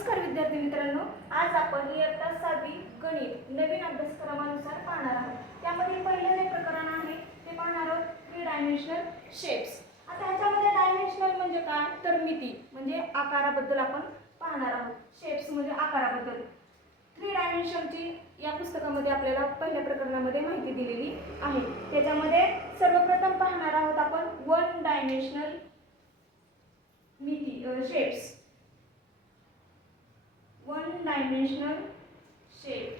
नमस्कार विद्यार्थी मित्रांनो, आज आपण इयत्ता 6वी गणित नवीन अभ्यासक्रमानुसार पाहणार आहोत. त्यामध्ये पहिले जे प्रकरण आहे ते पाहणार आहोत, 3 डायमेन्शनल शेप्स. आता ह्याच्यामध्ये डायमेन्शनल म्हणजे काय, तर मिती म्हणजे आकाराबद्दल आपण पाहणार आहोत. शेप्स म्हणजे आकाराबद्दल. 3 डायमेन्शनची या पुस्तकामध्ये आपल्याला पहिल्या प्रकरणामध्ये माहिती दिलेली आहे. त्याच्यामध्ये सर्वप्रथम पाहणार आहोत आपण 1 डायमेन्शनल मिती शेप्स. 1 dimensional shape.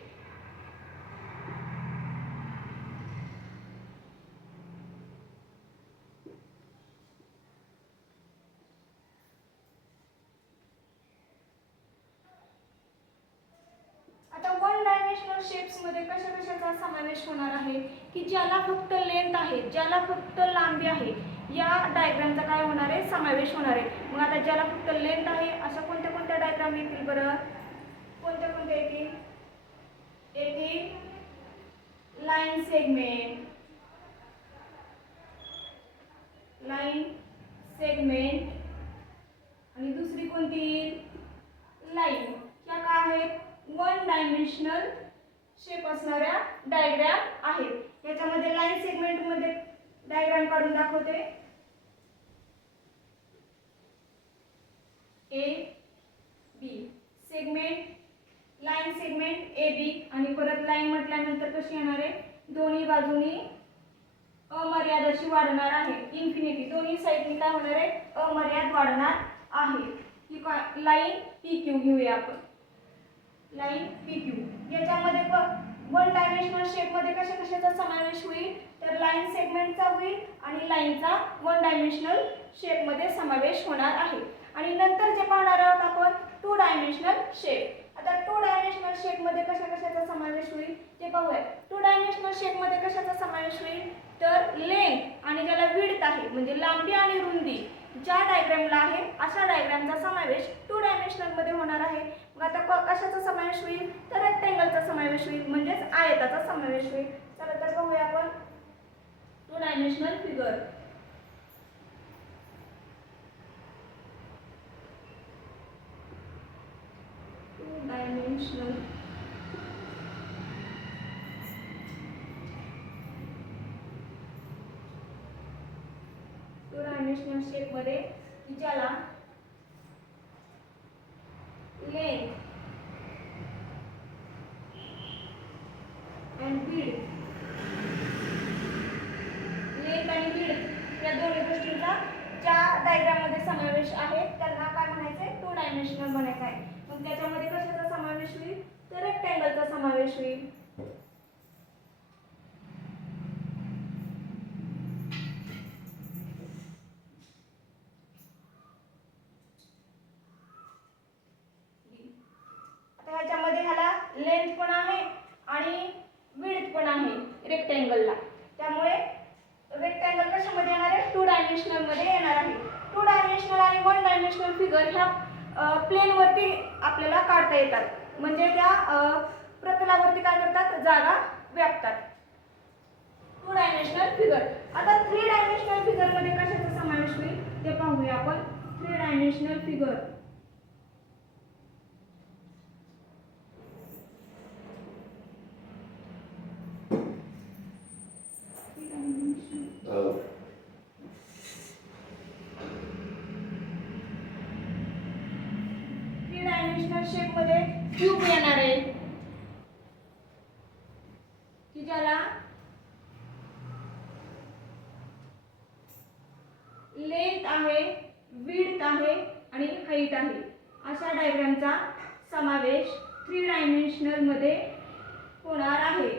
आता 1 डायमेन्शनल शेप्स मध्ये कशाचा समावेश होणार आहे की ज्याला फक्त लेंथ आहे, ज्याला फक्त लांबी आहे, या डायग्रामचा काय होणार आहे, समावेश होणार आहे. मग आता ज्याला फक्त लेंथ आहे अशा कोणत्या कोणत्या डायग्राम येतील बरं, कोणत्या कोणत्या येतील? येथे लाइन सेगमेंट, लाइन सेगमेंट आणि दुसरी कोणती, लाइन. या काय आहेत, 1 डायमेन्शनल शेप असणाऱ्या डायग्राम आहेत. याच्यामध्ये लाइन सेगमेंट मध्ये डायग्राम काढून दाखवते. A B segment, line segment A B आणि परत लाइन म्हटल्यानंतर कशी येणार आहे, दोन्ही बाजूनी अमर्याद वाढणार आहे, इन्फिनिटी. दोन्ही साइडनी काय होणार आहे, अमर्याद वाढणार आहे. ही काय, लाइन पी क्यू घेऊया आपण. Line P Q. याच्यामध्ये 1 डायमेन्शनल शेप मध्ये कशाचा समावेश होईल, तर लाइन सेगमेंटचा होईल आणि लाइनचा 1 डायमेन्शनल शेप मध्ये समावेश होणार आहे. आणि नंतर जे पाहणार आहोत आपण 2 डायमेन्शनल शेप. आता 2 डायमेन्शनल शेप मध्ये कशाचा समावेश होईल ते पाहूया. 2 डायमेन्शनल शेप मध्ये कशाचा समावेश होईल, तर लेंथ आणि ज्याला विड्थ आहे म्हणजे लांबी आणि रुंदी ज्या डायग्रामला आहे अशा डायग्रामचा समावेश 2 डायमेन्शनल मध्ये होणार आहे. मग आता कशाचा समावेश होईल, तर रेक्टँगलचा समावेश होईल म्हणजेच आयताचा समावेश होईल. चला तर पाहूया आपण 2 dimensional figure. Dimensional dimensional shape मध्ये ज्याला लेंथ अँड विड्थ, लेंथ आणि विड्थ या दोन्ही गोष्टींचा ज्या डायग्राम मध्ये समावेश आहे त्यांना काय म्हणायचे, 2 डायमेन्शनल म्हणायचं आहे. मग त्याच्यामध्ये कशाचा समावेश होईल, तर रेक्टँगलचा समावेश होईल. आता ह्याच्यामध्ये ह्याला लेंथ पण आहे आणि विड्थ पण आहे रेक्टँगलला. त्यामुळे रेक्टँगल कशामध्ये येणार आहे, 2 डायमेन्शनल मध्ये येणार आहे. 2 डायमेन्शनल आणि 1 डायमेन्शनल फिगर ह्या प्लेन वरती आपल्याला काढता येतात, म्हणजे त्या प्रतलावरती काय करतात, जागा व्यापतात. 2 डायमेन्शनल फिगर. आता 3 डायमेन्शनल फिगर मध्ये कशाचा समावेश होईल ते पाहूया आपण. 3 डायमेन्शनल फिगर. शेप मध्ये क्यूब येणार आहे की ज्याला लेंथ आहे, विड्थ आहे आणि हाईट आहे अशा डायग्रामचा समावेश 3 डायमेन्शनल मध्ये होणार आहे.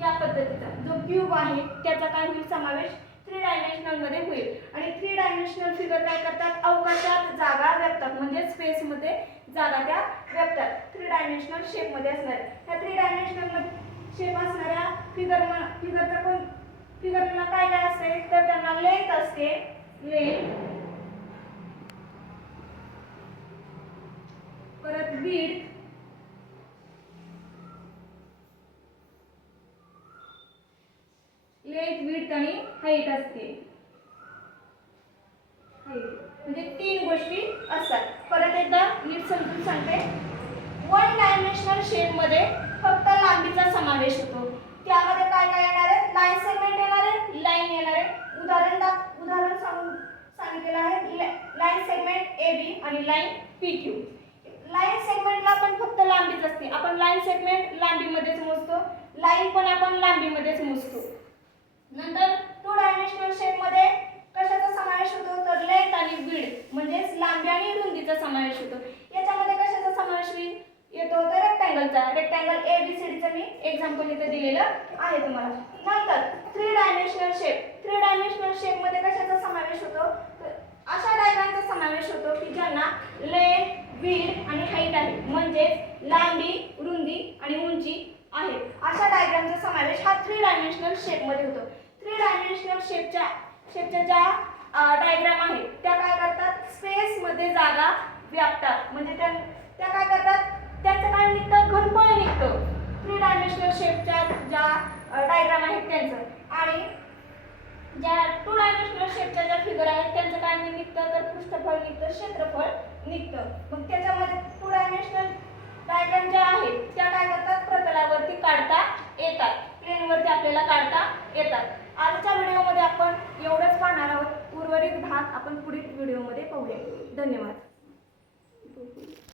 या पद्धतीचा जो क्यूब आहे त्याचा काय होईल, समावेश 3 डायमेन्शनल मध्ये होईल. आणि 3 डायमेन्शनल फिगर काय करतात, अवकाशात जागा व्यापतात म्हणजे स्पेस मध्ये जागा त्या व्यापतात. 3 डायमेन्शनल शेप मध्ये असणार. ह्या 3 डायमेन्शनल शेप असणाऱ्या फिगरला काय काय असते, तर त्यांना लेंथ असते, लेंथ, परत विड्थ, लेंथ, विड्थ आणि हाईट असते. म्हणजे 3 गोष्टी असतात. परत एकदा नीट समजून सांगते. वन डायमेन्शनल शेपमध्ये फक्त लांबीचा समावेश होतो. त्यामध्ये काय काय येणार आहे? लाईन सेगमेंट येणार आहे, लाईन येणार आहे. उदाहरण सांगितलेलं आहे. लाईन सेगमेंट ए बी आणि लाईन पी क्यू. लाईन सेगमेंटला पण फक्त लांबीच असते. आपण लाईन सेगमेंट लांबीमध्येच मोजतो, लाईन पण आपण लांबीमध्येच मोजतो. नंतर टू डायमेन्शनल शेपमध्ये कशाचा समावेश होतो? तर लेंथ आणि विड्थ म्हणजेच लांबी आणि रुंदीचा समावेश होतो. याच्यामध्ये कशाचा समावेश येतो? तर रेक्टँगलचा. रेक्टँगल ए बी सी डीचं मी एक्झाम्पल इथे दिलेलं आहे तुम्हाला. नंतर three dimensional shape. Three dimensional शेपमध्ये कशाचा समावेश होतो? तर अशा डायग्रामचा समावेश होतो की ज्यांना लेंथ, विड्थ आणि हाईट आहे, म्हणजेच लांबी, रुंदी आणि उंची आहे. अशा डायग्रामचा समावेश हा थ्री डायमेन्शनल शेपमध्ये होतो. थ्री डायमेन्शनल शेपच्या ज्या डायग्राम आहेत त्या काय करतात? स्पेसमध्ये जागा व्यापतात. म्हणजे त्या काय करतात? त्यांचं काय निघतं? घनफळ निघतं. थ्री डायमेन्शनल शेपच्या ज्या डायग्राम आहेत त्यांचं. आणि ज्या टू डायमेन्शनल शेपच्या ज्या फिगर आहेत त्यांचं काय निघतं? तर पृष्ठफळ निघतं, क्षेत्रफळ निघतं. मग त्याच्यामध्ये टू डायमेन्शनल डायग्राम ज्या आहेत त्या काय करतात? प्रतलावरती काढता येतात, प्लेनवरती आपल्याला काढता येतात. आजच्या व्हिडिओमध्ये आपण एवढंच पाहणार आहोत. उर्वरित भाग आपण पुढील व्हिडिओमध्ये पाहूया. धन्यवाद.